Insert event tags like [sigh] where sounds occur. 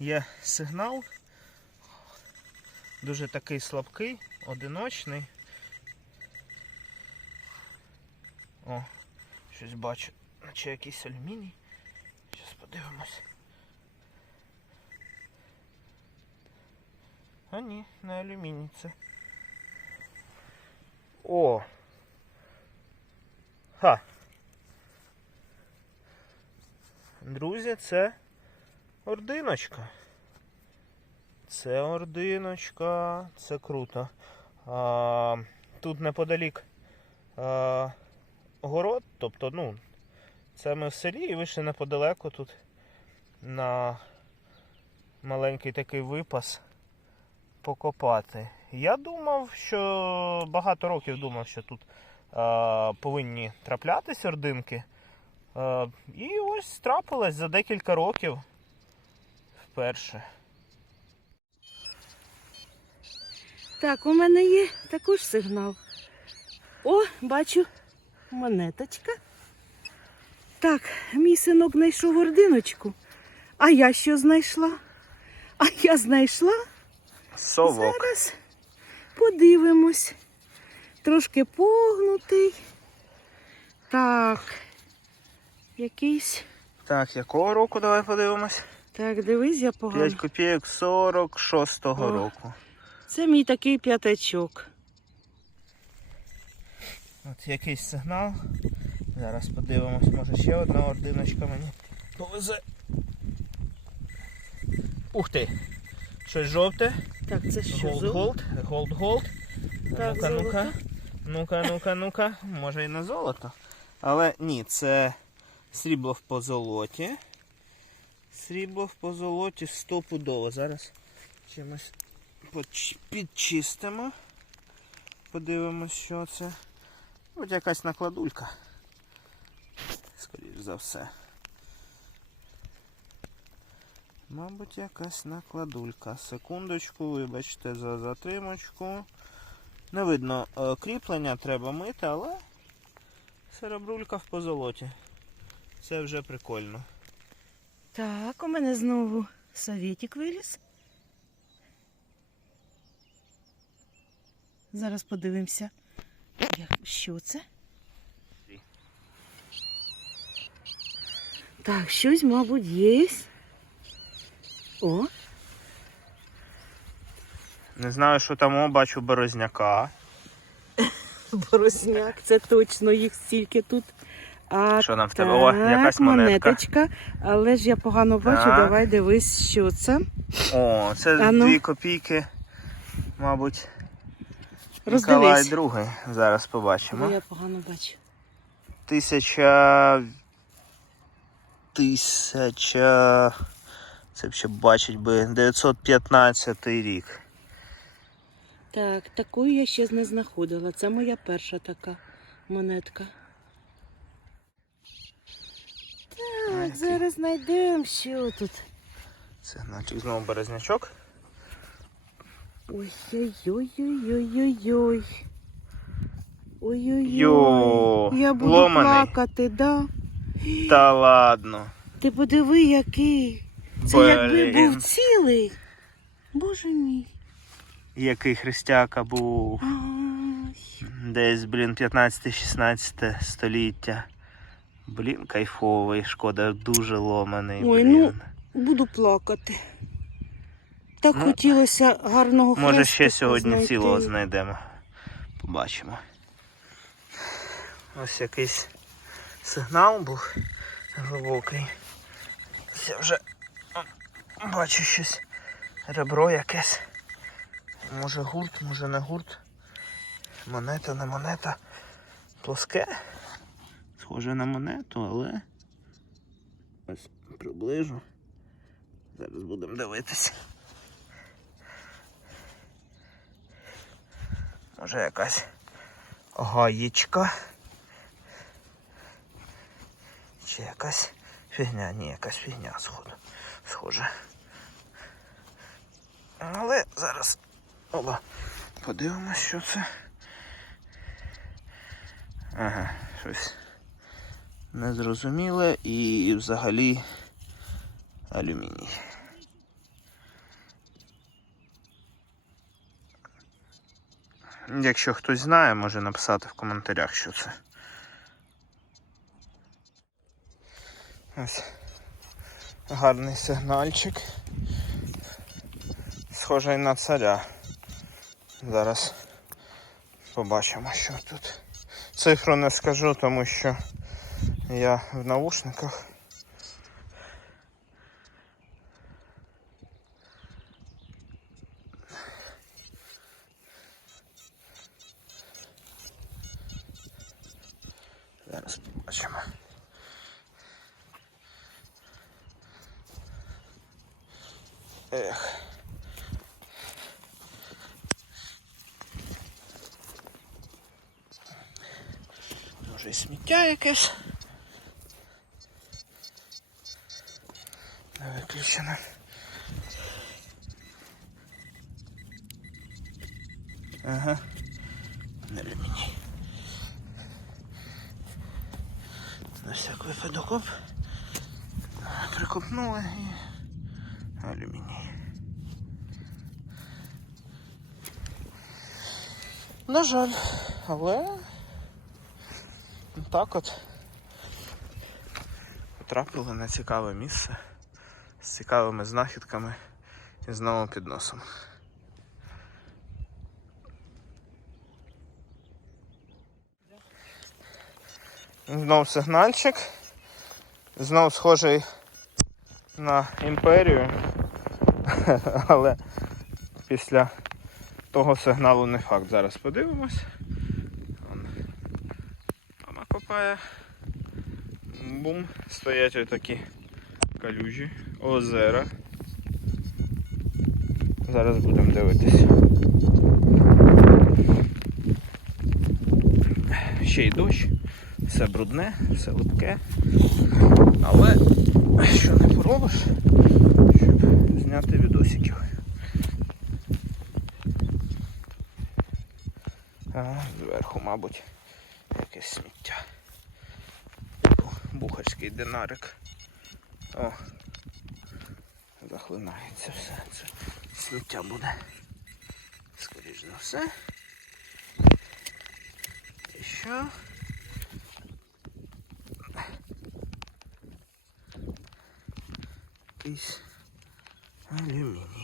є сигнал. Дуже такий слабкий, одиночний. О, щось бачу. Наче якийсь алюміній. Зараз подивимось. А ні, не алюміній це. О! Ха! Друзі, це ординочка. Це ординочка, це круто. А, тут неподалік а, город, тобто, ну, це ми в селі і вийшли неподалеку тут на маленький такий випас покопати. Я думав, що багато років думав, що тут а, повинні траплятись ординки. А, і ось трапилось за декілька років вперше. Так, у мене є також сигнал. О, бачу, монеточка. Так, мій синок знайшов ординочку. А я що знайшла? А я знайшла. Совок. Зараз подивимось. Трошки погнутий. Так. Якийсь. Так, якого року давай подивимось? Так, дивись, я 5 копійок 46-го О. року. Це мій такий п'ятачок. От якийсь сигнал. Зараз подивимось, може ще одна ординочка мені повезе. Ух ти! Щось жовте. Так, це що? Голд, голд, голд, голд. Ну-ка, ну-ка. Ну-ка, ну-ка, ну-ка. Може і не золото. Але ні, це срібло в позолоті. Срібло в позолоті стопудово. Зараз чимось підчистимо. Подивимось, що це. От якась накладулька. Скоріш за все. Мабуть, якась накладулька. Секундочку, вибачте за затримочку. Не видно е, кріплення, треба мити, але серебрулька в позолоті. Це вже прикольно. Так, у мене знову совєтік виліз. Зараз подивимося, як- що це. Так, щось, мабуть, є. О, Не знаю, що там, о, бачу борозняка. борозняк, це точно їх стільки тут. А, Що там в тебе? О, якась монетка. монеточка. Але ж я погано бачу, Так. давай дивись, що це. О, це А ну. дві копійки, мабуть. Ніколай Роздивись. II. Зараз Бо побачимо. я погано бачу. Тисяча. Тисяча. Це б ще бачить би 915 рік. Так, таку я ще не знаходила. Це моя перша така монетка. Так, зараз знайдемо, що тут. Це значить знову березнячок. Ой-ой-ой-ой-ой-ой. Ой-ой-ой. Я буду ломаний. плакати, да? Та ладно. Ти подиви, який. Це якби був цілий. Боже мій. Який хрестяка був Ай. десь, блін, 15-16 століття. Блін, кайфовий, шкода, дуже ломаний. Ой, блін. ну, Буду плакати. Так Ну, хотілося гарного Може ще сьогодні знайти. цілого знайдемо. Побачимо. Ось якийсь сигнал був глибокий. Ось Я вже бачу щось. Ребро якесь. Може гурт, може не гурт. Монета, не монета. Плоске. Схоже на монету, але ось приближу. Зараз будемо дивитися. Може якась гаєчка. Чи якась фігня, ні, якась фігня сходу. Схоже. Але зараз оба подивимось, що це. Ага, щось незрозуміле і взагалі алюміній. Якщо хтось знає, може написати в коментарях, що це. Ось гарний сигнальчик. Схожий на царя. Зараз побачимо, що тут. Цифру не скажу, тому що я в наушниках. Зараз побачимо. Ех. І сміття якесь. Виключено. Ага. На алюміній. На всяк випадок оп. Прикопнули і алюміній. На жаль, але так от потрапили на цікаве місце з цікавими знахідками і знову під носом. Знов сигнальчик. Знов схожий на імперію. [laughs] Але після того сигналу не факт. Зараз подивимось. Мама копає. Бум. Стоять отакі калюжі, озера. Зараз будемо дивитися. Ще й дощ, все брудне, все липке. Але що не поробиш, щоб зняти відосиків. А, зверху, мабуть, якесь сміття. Бухарський динарик. О, захлинається все. Це сміття буде. Скоріш за все. І що? Якийсь алюміній.